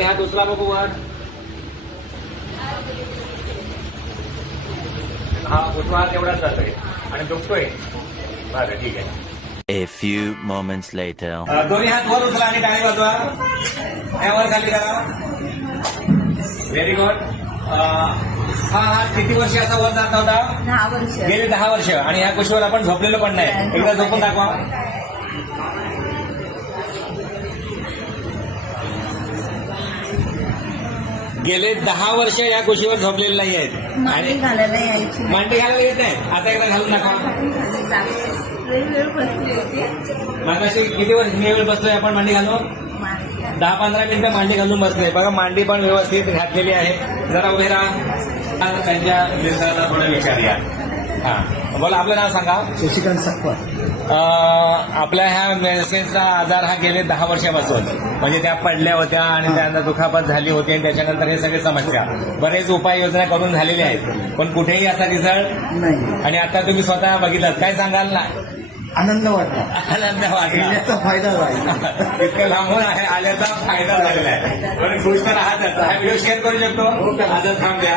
हा दुसरा बघू वर. हा उजवा तेवढाच जातोय आणि दुखतोय. बरं ठीक आहे. A few moments later. दोन्ही हात वर उचला आणि टाळी वाजवा. वर खाली करा. Very good. हा हात किती वर्ष असा वर जात नव्हता? 10 वर्ष. गेले 10 वर्ष. आणि ह्या कुशीवर आपण झोपलेलो पण नाही. एकदा झोपून दाखवा. गेले 10 वर्ष या कुशीवर झोपलेले नाही आहेत. मांडी घालायला यायची. मांडी घालायला येत नाही. आता एकदा घालून दाखवा. वेळ बसली होती. मागाशी किती वर्ष वेळ बसलोय आपण मांडी घालून? 10-15 मिनिटं मांडी घालून बसलोय. बघा मांडी पण व्यवस्थित घातलेली आहे. जरा उभे राहा. त्यांच्या मित्राला थोडं विचारूया. हा बोला, आपलं नाव सांगा. शशिकांत सकपाळ. आपल्या ह्या मेडिसिनचा आजार हा गेले 10 वर्षापासून, म्हणजे त्या पडल्या होत्या आणि त्यांना दुखापत झाली होती आणि त्याच्यानंतर हे सगळे समस्या बरेच उपाययोजना करून झालेल्या आहेत, पण कुठेही असा रिझल्ट नाही. आणि आता तुम्ही स्वतः बघितलात. काय सांगाल ना? आनंद वाटला. आनंद वाटला. याचा फायदा झाला. इतकं लांबून आल्याचा फायदा झालेला आहे. पण खुश तर आहातच. हा व्हिडिओ शेअर करू शकतो. आता थांब द्या.